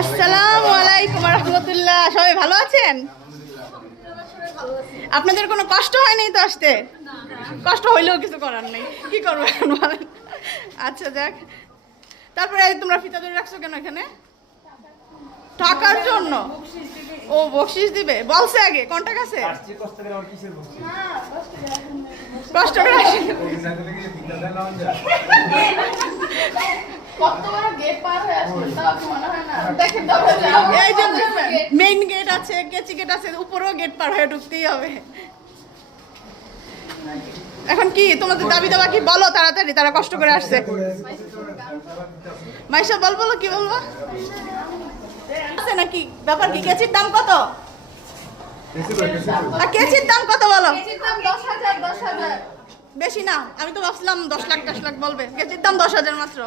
আসসালামু আলাইকুম রহমতুল্লাহ। সবাই ভালো আছেন? আপনাদের কোনো কষ্ট হয়নি তো আসতে? কষ্ট হইলেও কিছু করার নেই, কি করবো এখন বলেন। আচ্ছা যাক, তারপরে তোমরা ফিতা ধরে রাখছো কেন এখানে? টাকার জন্য? ও বকশিস দিবে বলছে আগে, কোনটা কাছে কষ্ট করে আসি। এই যে মেইন গেট আছে, কেচি গেট আছে, উপরেও গেট পার হয়ে ঢুকতেই হবে। এখন কি তোমাদের দাবি দাবা কি বলো তাড়াতাড়ি, তারা কষ্ট করে আসছে। মাইশা বলো কি বলবো আছে নাকি? ব্যাপার কি? কেচির দাম কত? কেচির দাম কত বলো? বেশি না, আমি তো ভাবছিলাম 10 লাখ 10 লাখ বলবে। কেচির দাম 10,000 মাত্র।